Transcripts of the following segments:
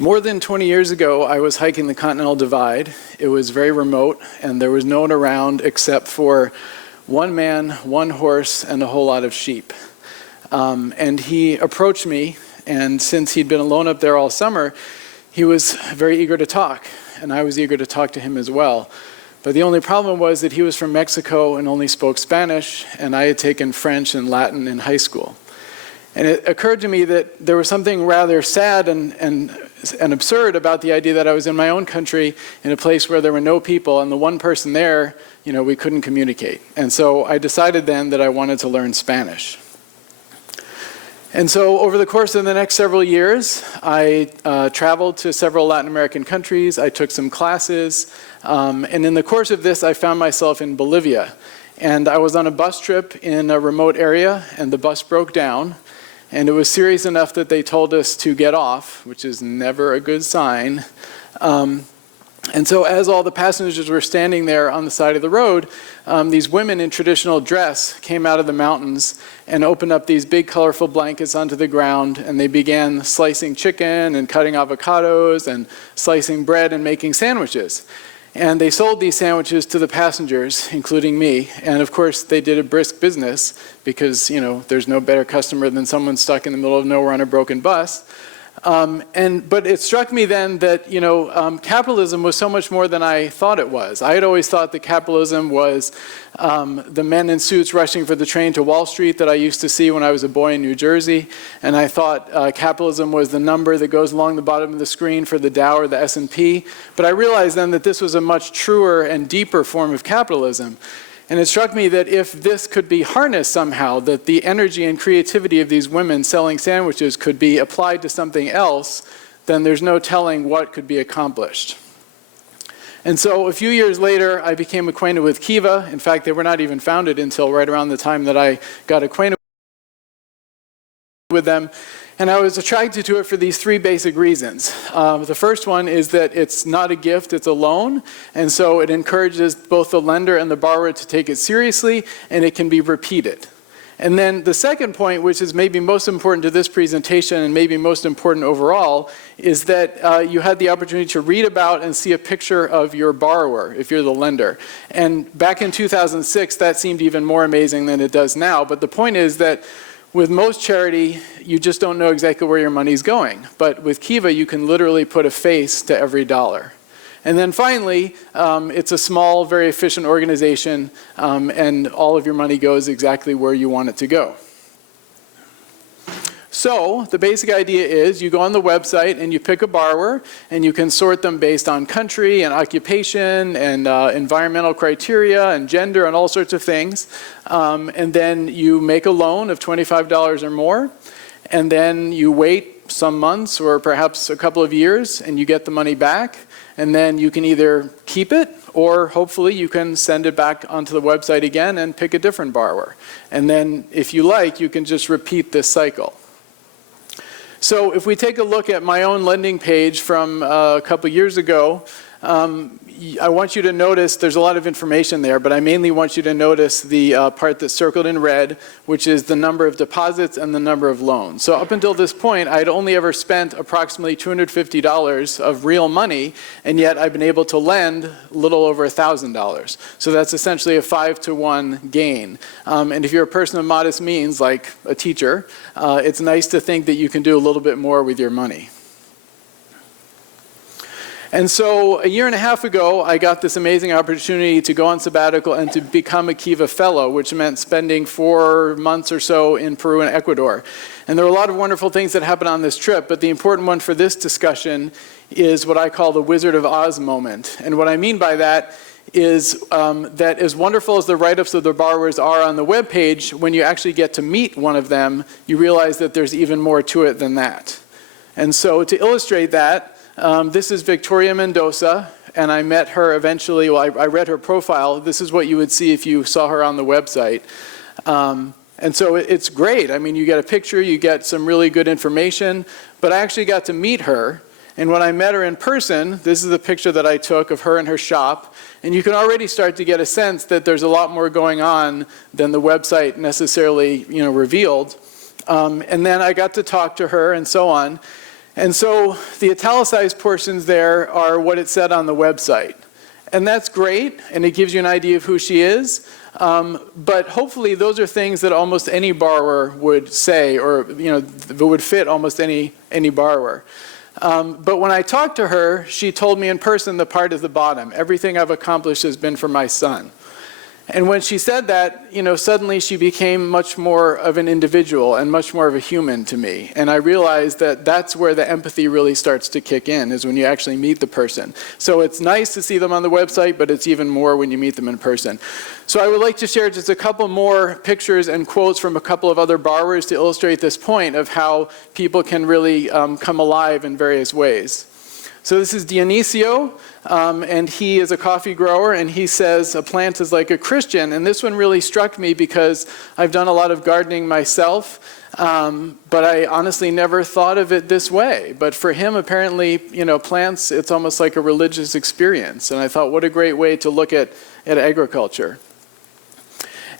More than 20 years ago, I was hiking the Continental Divide. It was very remote, and there was no one around except for one man, one horse, and a whole lot of sheep. And he approached me, and since he'd been alone up there all summer, he was very eager to talk, and I was eager to talk to him as well. But the only problem was that he was from Mexico and only spoke Spanish, and I had taken French and Latin in high school. And it occurred to me that there was something rather sad and absurd about the idea that I was in my own country in a place where there were no people, and the one person there, we couldn't communicate. And so I decided then that I wanted to learn Spanish. And so over the course of the next several years, I traveled to several Latin American countries. I took some classes. And in the course of this, I found myself in Bolivia. And I was on a bus trip in a remote area, and the bus broke down. And it was serious enough that they told us to get off, which is never a good sign. And so as all the passengers were standing there on the side of the road, these women in traditional dress came out of the mountains and opened up these big colorful blankets onto the ground, and they began slicing chicken and cutting avocados and slicing bread and making sandwiches. And they sold these sandwiches to the passengers, including me. And of course, they did a brisk business because, there's no better customer than someone stuck in the middle of nowhere on a broken bus. But it struck me then that, capitalism was so much more than I thought it was. I had always thought that capitalism was the men in suits rushing for the train to Wall Street that I used to see when I was a boy in New Jersey. And I thought capitalism was the number that goes along the bottom of the screen for the Dow or the S&P. But I realized then that this was a much truer and deeper form of capitalism. And it struck me that if this could be harnessed somehow, that the energy and creativity of these women selling sandwiches could be applied to something else, then there's no telling what could be accomplished. And so a few years later, I became acquainted with Kiva. In fact, they were not even founded until right around the time that I got acquainted with them. And I was attracted to it for these three basic reasons. The first one is that it's not a gift, it's a loan. And so it encourages both the lender and the borrower to take it seriously, and it can be repeated. And then the second point, which is maybe most important to this presentation and maybe most important overall, is that you had the opportunity to read about and see a picture of your borrower, if you're the lender. And back in 2006, that seemed even more amazing than it does now. But the point is that with most charity, you just don't know exactly where your money's going. But with Kiva, you can literally put a face to every dollar. And then finally, it's a small, very efficient organization, and all of your money goes exactly where you want it to go. So the basic idea is you go on the website and you pick a borrower, and you can sort them based on country and occupation and environmental criteria and gender and all sorts of things. And then you make a loan of $25 or more, and then you wait some months or perhaps a couple of years, and you get the money back. And then you can either keep it, or hopefully you can send it back onto the website again and pick a different borrower. And then if you like, you can just repeat this cycle. So if we take a look at my own lending page from a couple years ago, I want you to notice there's a lot of information there, but I mainly want you to notice the part that's circled in red, which is the number of deposits and the number of loans. So up until this point, I'd only ever spent approximately $250 of real money, and yet I've been able to lend a little over $1,000. So that's essentially a 5-to-1 gain. And if you're a person of modest means, like a teacher, it's nice to think that you can do a little bit more with your money. And so a year and a half ago, I got this amazing opportunity to go on sabbatical and to become a Kiva Fellow, which meant spending 4 months or so in Peru and Ecuador. And there were a lot of wonderful things that happened on this trip, but the important one for this discussion is what I call the Wizard of Oz moment. And what I mean by that is that as wonderful as the write-ups of the borrowers are on the webpage, when you actually get to meet one of them, you realize that there's even more to it than that. And so to illustrate that, this is Victoria Mendoza, and I met her eventually. Well, I read her profile. This is what you would see if you saw her on the website. And so it's great. I mean, you get a picture, you get some really good information, but I actually got to meet her. And when I met her in person, this is the picture that I took of her in her shop, and you can already start to get a sense that there's a lot more going on than the website necessarily, revealed. And then I got to talk to her and so on. And so the italicized portions there are what it said on the website. And that's great, and it gives you an idea of who she is. But hopefully those are things that almost any borrower would say, or that would fit almost any borrower. But when I talked to her, she told me in person the part at the bottom. Everything I've accomplished has been for my son. And when she said that, suddenly she became much more of an individual and much more of a human to me. And I realized that that's where the empathy really starts to kick in, is when you actually meet the person. So it's nice to see them on the website, but it's even more when you meet them in person. So I would like to share just a couple more pictures and quotes from a couple of other borrowers to illustrate this point of how people can really come alive in various ways. So this is Dionisio, and he is a coffee grower, and he says a plant is like a Christian. And this one really struck me because I've done a lot of gardening myself, but I honestly never thought of it this way. But for him, apparently, plants, it's almost like a religious experience. And I thought, what a great way to look at agriculture.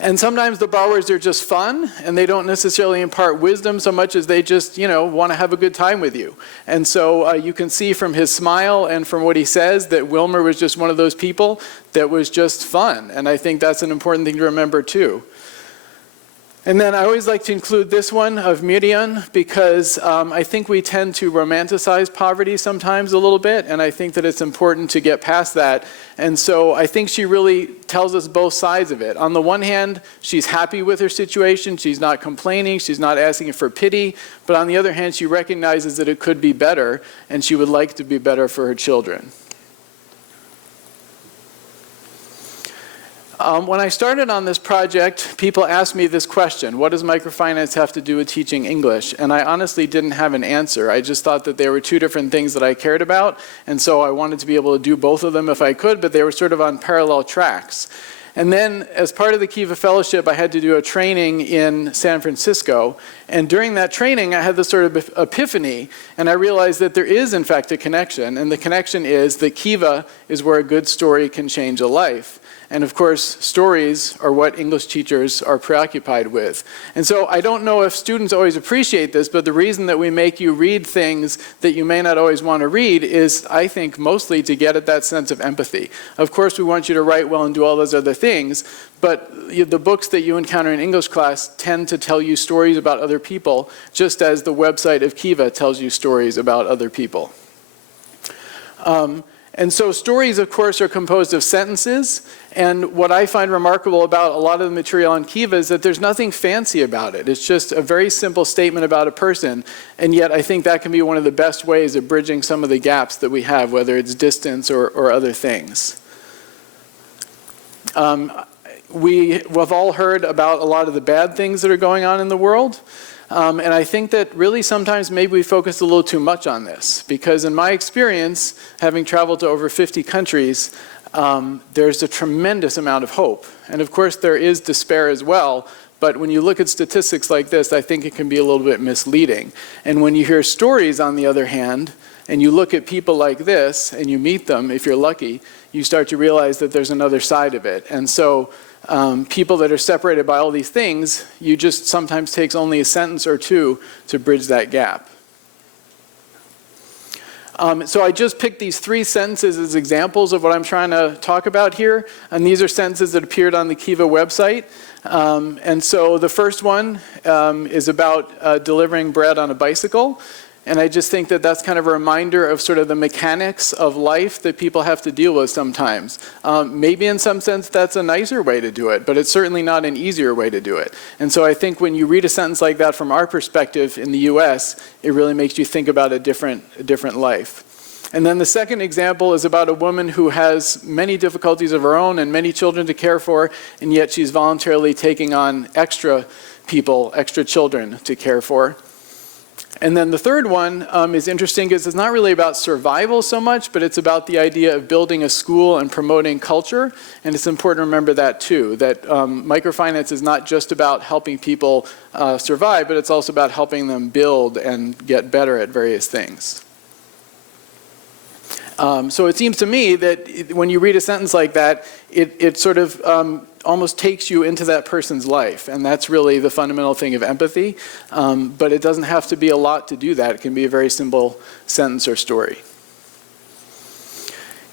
And sometimes the borrowers are just fun, and they don't necessarily impart wisdom so much as they just, want to have a good time with you. And so you can see from his smile and from what he says that Wilmer was just one of those people that was just fun. And I think that's an important thing to remember too. And then I always like to include this one of Miriam, because I think we tend to romanticize poverty sometimes a little bit, and I think that it's important to get past that. And so I think she really tells us both sides of it. On the one hand, she's happy with her situation, she's not complaining, she's not asking for pity, but on the other hand, she recognizes that it could be better, and she would like to be better for her children. When I started on this project, people asked me this question: what does microfinance have to do with teaching English? And I honestly didn't have an answer. I just thought that there were two different things that I cared about, and so I wanted to be able to do both of them if I could, but they were sort of on parallel tracks. And then, as part of the Kiva Fellowship, I had to do a training in San Francisco. And during that training, I had this sort of epiphany, and I realized that there is, in fact, a connection. And the connection is that Kiva is where a good story can change a life. And of course, stories are what English teachers are preoccupied with. And so I don't know if students always appreciate this, but the reason that we make you read things that you may not always want to read is, I think, mostly to get at that sense of empathy. Of course, we want you to write well and do all those other things, but the books that you encounter in English class tend to tell you stories about other people, just as the website of Kiva tells you stories about other people. And so stories, of course, are composed of sentences, and what I find remarkable about a lot of the material on Kiva is that there's nothing fancy about it. It's just a very simple statement about a person, and yet I think that can be one of the best ways of bridging some of the gaps that we have, whether it's distance or other things. We've all heard about a lot of the bad things that are going on in the world. And I think that really sometimes maybe we focus a little too much on this, because in my experience, having traveled to over 50 countries, there's a tremendous amount of hope. And of course there is despair as well, but when you look at statistics like this, I think it can be a little bit misleading. And when you hear stories, on the other hand, and you look at people like this, and you meet them, if you're lucky, you start to realize that there's another side of it. And so people that are separated by all these things, you just sometimes takes only a sentence or two to bridge that gap. So I just picked these 3 sentences as examples of what I'm trying to talk about here, and these are sentences that appeared on the Kiva website. And so the first one is about delivering bread on a bicycle. And I just think that that's kind of a reminder of sort of the mechanics of life that people have to deal with sometimes. Maybe in some sense that's a nicer way to do it, but it's certainly not an easier way to do it. And so I think when you read a sentence like that from our perspective in the US, it really makes you think about a different life. And then the second example is about a woman who has many difficulties of her own and many children to care for, and yet she's voluntarily taking on extra people, extra children to care for. And then the third one is interesting because it's not really about survival so much, but it's about the idea of building a school and promoting culture. And it's important to remember that too, that microfinance is not just about helping people survive, but it's also about helping them build and get better at various things. So it seems to me that when you read a sentence like that, it sort of almost takes you into that person's life. And that's really the fundamental thing of empathy. But it doesn't have to be a lot to do that. It can be a very simple sentence or story.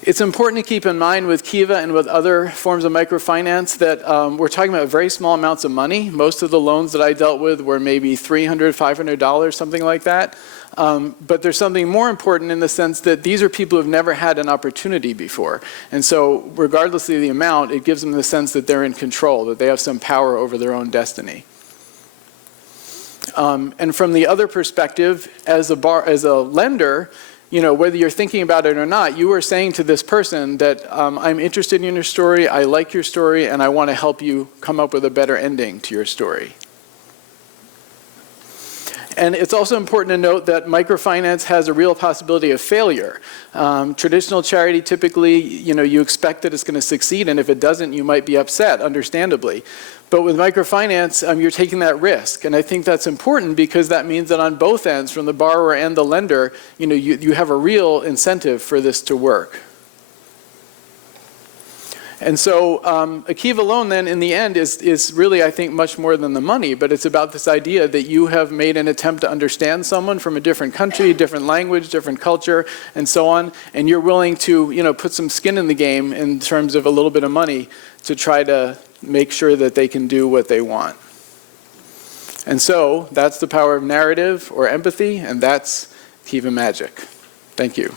It's important to keep in mind with Kiva and with other forms of microfinance that we're talking about very small amounts of money. Most of the loans that I dealt with were maybe $300, $500, something like that. But there's something more important in the sense that these are people who have never had an opportunity before. And so regardless of the amount, it gives them the sense that they're in control, that they have some power over their own destiny. And from the other perspective, as a lender, you know, whether you're thinking about it or not, you are saying to this person that I'm interested in your story, I like your story, and I want to help you come up with a better ending to your story. And it's also important to note that microfinance has a real possibility of failure. Traditional charity, typically, you know, you expect that it's going to succeed, and if it doesn't, you might be upset, understandably. But with microfinance, you're taking that risk, and I think that's important because that means that on both ends, from the borrower and the lender, you know, you have a real incentive for this to work. And so a Kiva loan then in the end is really, I think, much more than the money, but it's about this idea that you have made an attempt to understand someone from a different country, different language, different culture, and so on, and you're willing to, you know, put some skin in the game in terms of a little bit of money to try to make sure that they can do what they want. And so that's the power of narrative or empathy, and that's Kiva magic. Thank you.